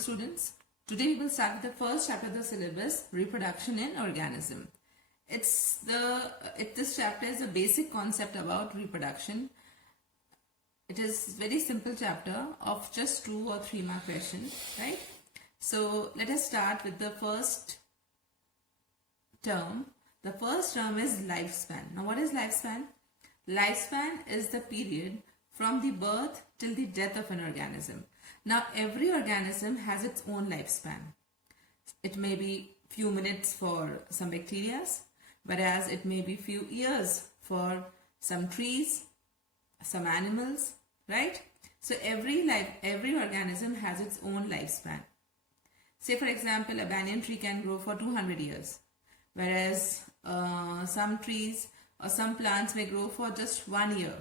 students. Today we will start with the first chapter of the syllabus, reproduction in organism. This chapter is a basic concept about reproduction. It is very simple chapter of just 2 or 3 mark question, right? So let us start with the first term. The first term is lifespan. Now what is lifespan? Lifespan is the period from the birth till the death of an organism. Now every organism has its own lifespan. It may be few minutes for some bacteria, whereas it may be few years for some trees, some animals, right? So every organism has its own lifespan. Say for example, a banyan tree can grow for 200 years, whereas some trees or some plants may grow for just 1 year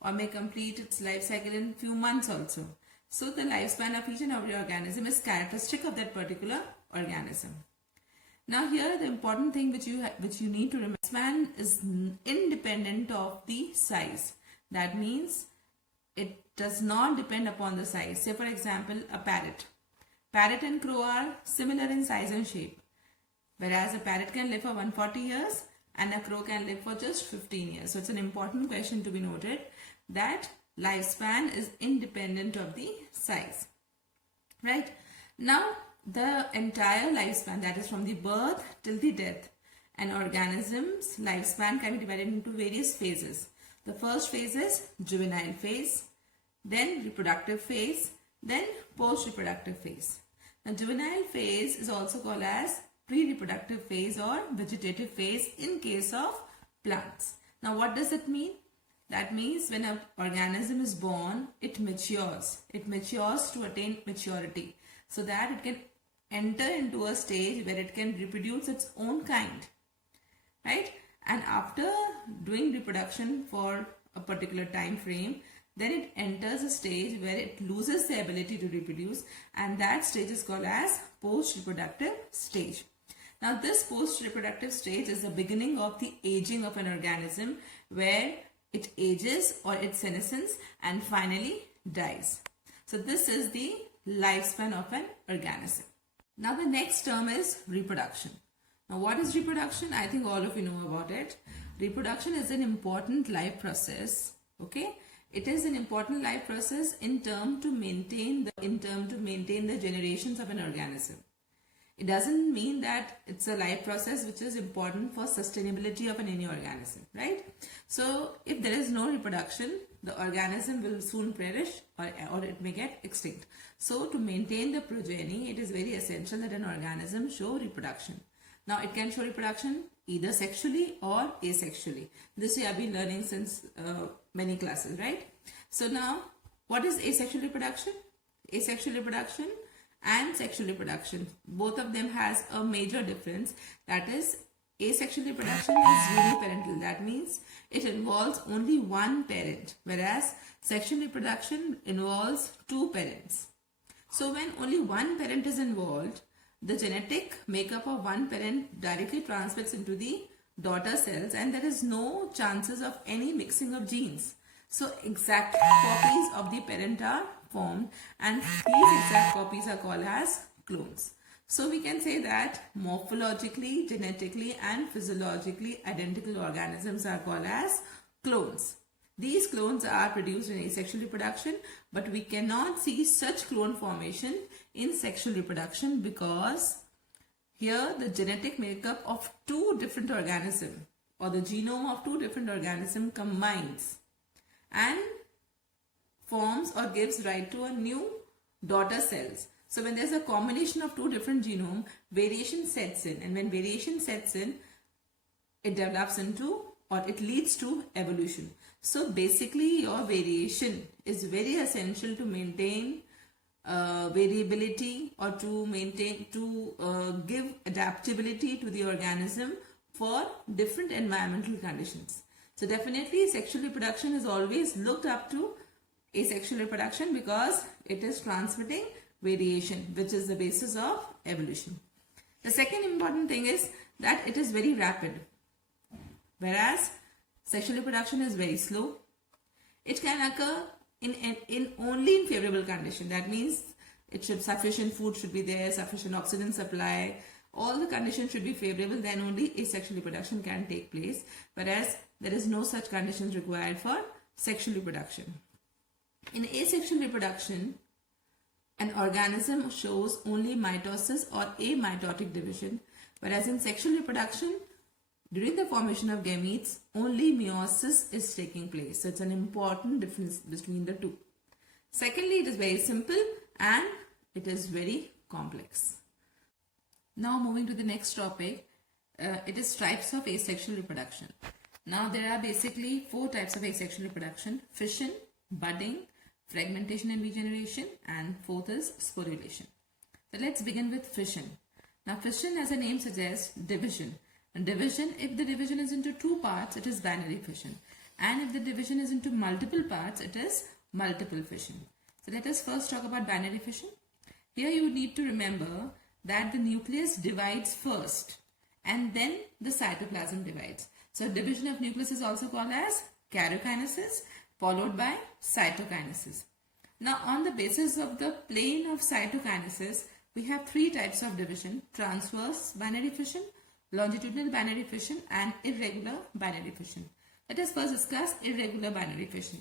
or may complete its life cycle in few months also. So the lifespan of each and every organism is characteristic of that particular organism. Now here the important thing which you need to remember, lifespan is independent of the size. That means it does not depend upon the size. Say for example, a parrot. Parrot and crow are similar in size and shape. Whereas a parrot can live for 140 years and a crow can live for just 15 years. So it's an important question to be noted that lifespan is independent of the size, right? Now the entire lifespan, that is from the birth till the death, an organism's lifespan can be divided into various phases. The first phase is juvenile phase, then reproductive phase, then post-reproductive phase. Now juvenile phase is also called as pre-reproductive phase or vegetative phase in case of plants. Now what does it mean? That means when an organism is born, it matures. It matures to attain maturity so that it can enter into a stage where it can reproduce its own kind, right? And after doing reproduction for a particular time frame, then it enters a stage where it loses the ability to reproduce, and that stage is called as post-reproductive stage. Now this post-reproductive stage is the beginning of the aging of an organism, where it ages or it senescence and finally dies. So this is the lifespan of an organism. Now the next term is reproduction. Now what is reproduction? I think all of you know about it. Reproduction is an important life process. Okay, it is an important life process in term to maintain the generations of an organism. It doesn't mean that it's a life process which is important for sustainability of any organism, right? So if there is no reproduction, the organism will soon perish or it may get extinct. So to maintain the progeny, it is very essential that an organism show reproduction. Now it can show reproduction either sexually or asexually. This we have been learning since many classes, right? So now what is asexual reproduction? Asexual reproduction and sexual reproduction, both of them has a major difference. That is, asexual reproduction is uniparental. That means it involves only one parent, whereas sexual reproduction involves 2 parents. So when only one parent is involved, the genetic makeup of one parent directly transfers into the daughter cells, and there is no chances of any mixing of genes. So exact copies of the parent are formed, and these exact copies are called as clones. So we can say that morphologically, genetically and physiologically identical organisms are called as clones. These clones are produced in asexual reproduction, but we cannot see such clone formation in sexual reproduction because here the genetic makeup of 2 different organisms or the genome of 2 different organisms combines and forms or gives rise to a new daughter cells. So when there's a combination of 2 different genomes, variation sets in, and when variation sets in, it develops into or it leads to evolution. So basically your variation is very essential to maintain variability or to give adaptability to the organism for different environmental conditions. So definitely sexual reproduction is always looked up to asexual reproduction because it is transmitting variation, which is the basis of evolution. The second important thing is that it is very rapid, whereas sexual reproduction is very slow. It can occur in only in favorable condition. That means Sufficient food should be there, sufficient oxygen supply, all the conditions should be favorable, then only asexual reproduction can take place, whereas there is no such conditions required for sexual reproduction. In asexual reproduction, an organism shows only mitosis or amitotic division, whereas in sexual reproduction, during the formation of gametes, only meiosis is taking place. So it's an important difference between the two. Secondly, it is very simple and it is very complex. Now moving to the next topic, it is types of asexual reproduction. Now there are basically 4 types of asexual reproduction: fission, budding, fragmentation and regeneration, and 4th is sporulation. So let's begin with fission. Now fission, as the name suggests, division. And division, if the division is into 2 parts, it is binary fission. And if the division is into multiple parts, it is multiple fission. So let us first talk about binary fission. Here you need to remember that the nucleus divides first and then the cytoplasm divides. So division of nucleus is also called as karyokinesis, followed by cytokinesis. Now on the basis of the plane of cytokinesis, we have 3 types of division: transverse binary fission, longitudinal binary fission, and irregular binary fission. Let us first discuss irregular binary fission.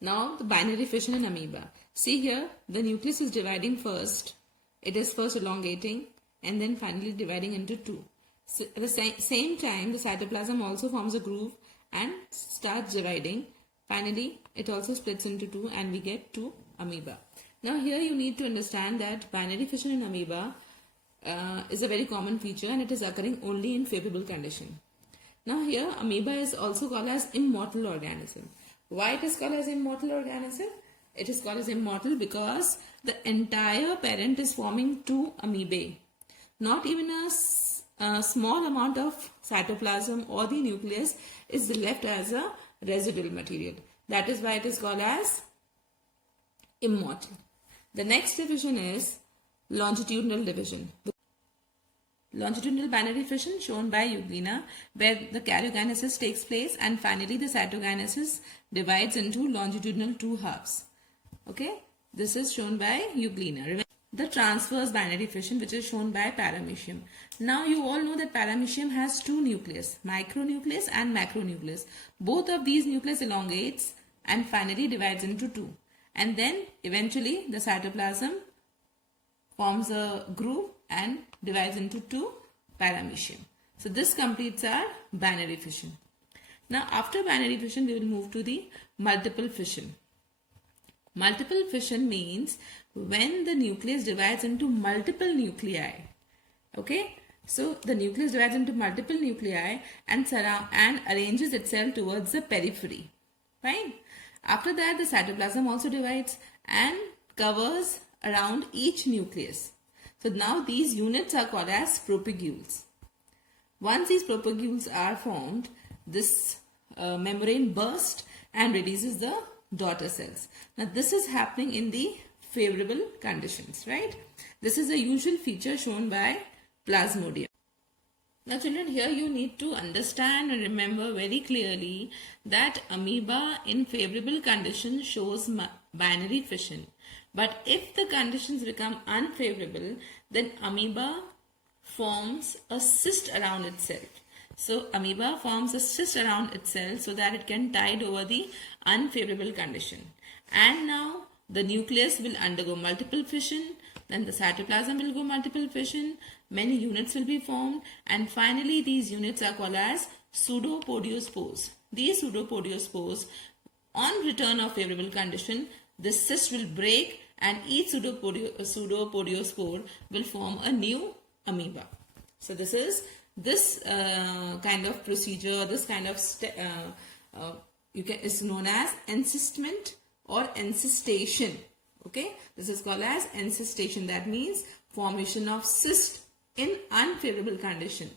Now the binary fission in amoeba. See here, the nucleus is dividing first. It is first elongating and then finally dividing into 2. So at the same time, the cytoplasm also forms a groove and starts dividing. Finally, it also splits into 2 and we get 2 amoeba. Now here you need to understand that binary fission in amoeba is a very common feature and it is occurring only in favorable condition. Now here amoeba is also called as immortal organism. Why it is called as immortal organism? It is called as immortal because the entire parent is forming 2 amoebae. Not even a small amount of cytoplasm or the nucleus is left as a residual material. That is why it is called as immortal. The next division is longitudinal division. Longitudinal binary fission shown by euglena, where the karyokinesis takes place and finally the cytokinesis divides into longitudinal 2 halves. Okay, this is shown by euglena. The transverse binary fission, which is shown by paramecium. Now you all know that paramecium has 2 nucleus, micronucleus and macronucleus. Both of these nucleus elongates and finally divides into 2. And then eventually the cytoplasm forms a groove and divides into 2 paramecium. So this completes our binary fission. Now after binary fission, we will move to the multiple fission. Multiple fission means when the nucleus divides into multiple nuclei. Okay, so the nucleus divides into multiple nuclei and arranges itself towards the periphery. Fine. After that, the cytoplasm also divides and covers around each nucleus. So now these units are called as propagules. Once these propagules are formed, this membrane bursts and releases the daughter cells. Now this is happening in the favorable conditions, right? This is a usual feature shown by Plasmodium. Now children, here you need to understand and remember very clearly that amoeba in favorable conditions shows binary fission. But if the conditions become unfavorable, then amoeba forms a cyst around itself. So amoeba forms a cyst around itself so that it can tide over the unfavorable condition. And now the nucleus will undergo multiple fission, then the cytoplasm will go multiple fission, many units will be formed, and finally these units are called as pseudopodiospores. These pseudopodiospores, on return of favorable condition, this cyst will break and each pseudopodiospore will form a new amoeba. So this is kind of procedure, this kind of is known as encystment or encystation. Okay, this is called as encystation. That means formation of cyst in unfavorable condition.